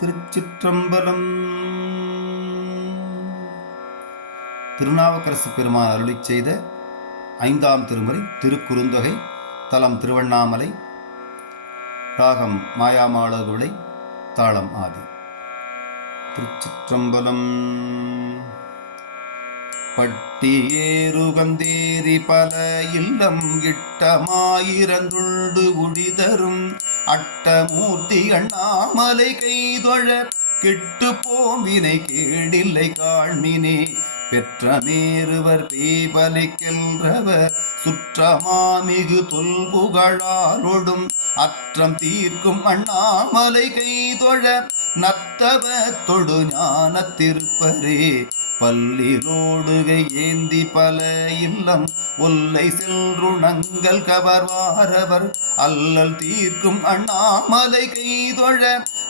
திருச்சிற்றம்பலம். திருநாவுக்கரசு பெருமான் அருளி செய்த ஐந்தாம் திருமுறை திருக்குறுந்தொகை தலம் திருவண்ணாமலை ராகம் மாயாமாளகுடை தாளம் ஆதி. திருச்சிற்றம்பலம். பட்டியேருகந்தேரி பல இல்லம் கிட்டமாயிரந்துண்டு உடிதரும் அட்டமூர்த்தி அண்ணாமலை கைதொழ கெட்டு போம்பினை கேடில்லை காண்மினே. பெற்றமேறுவர் பேபலிக்கின்றவர் சுற்றமாமிகு தொல்புகழாலொடும் அற்றம் தீர்க்கும் அண்ணாமலை கைதொழ நத்தவ தொடு ஞான திருப்பரே பல்லிரோடுகை ஏந்தி பல இல்லம் ஒல்லை செல்ருணங்கள் கவர்வாரவர். அல்லல் தீர்க்கும் அண்ணாமலை கைதொழ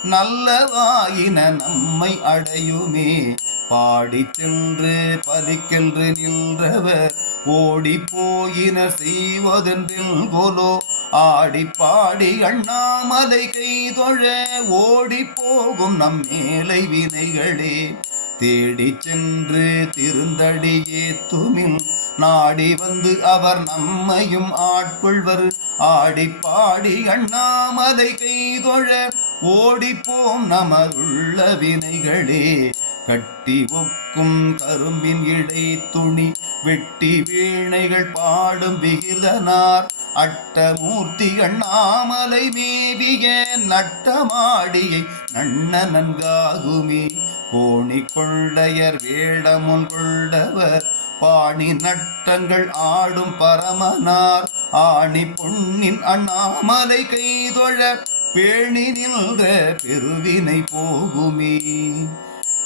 நல்லவாயின நம்மை அடையுமே. பாடி சென்று பலிக்கென்று நின்றவர் ஓடி போயினர் செய்வதென்றில் போலோ ஆடி பாடி அண்ணாமலை கைதொழ ஓடி போகும் நம் மேலை வினைகளே. தேடி சென்று திருந்தடியே துமின் நாடி வந்து அவர் நம்மையும் ஆட்கொள்வர். ஆடி பாடி அண்ணாமலை கைதொழ ஓடிப்போம் நமதுள்ள வினைகளே. கட்டி ஒக்கும் கரும்பின் இடை துணி வெட்டி வீணைகள் பாடும் விகிதனார். அட்டமூர்த்தி அண்ணாமலை மேவிய நட்டமாடியை நன்ன நன்காகுமே. கோணி கொள்ளையர் வேடமுன் கொள்ளவர் பாணி நட்டங்கள் ஆடும் பரமனார். ஆணி பொன்னின் அண்ணாமலை கைதொழ பேணி நின்ற பெருவினை போகுமே.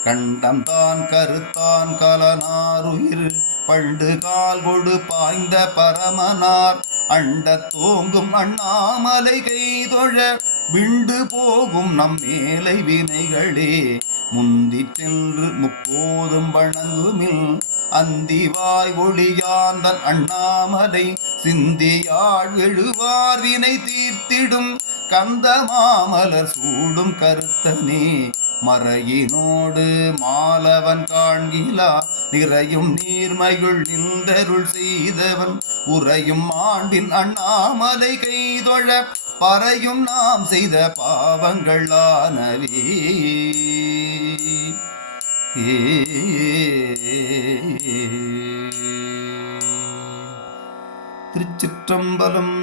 கண்டம் தான் கருத்தான் கலனாருயிர். பண்டு கால் கொடு பாய்ந்த பரமனார். அண்ட தோங்கும் அண்ணாமலை கைதொழ விண்டு போகும் நம் மேலை வினைகளே. முந்திற்றென்று முப்போதும் வணங்குமில் அந்திவாய் ஒளியாந்தன் அண்ணாமலை சிந்தியாழ் எழுவார் வினை தீர்த்திடும். கந்தமாமலர் சூடும் கருத்தனே மறையினோடு மாலவன் காண்கிலா. நிறையும் நீர்மையுள் நின்றருள் செய்தவன் உறையும் ஆண்டின் அண்ணாமலை கைதொழ பறையும் நாம் செய்த பாவங்களானவே. திருச்சிற்றம்பலம்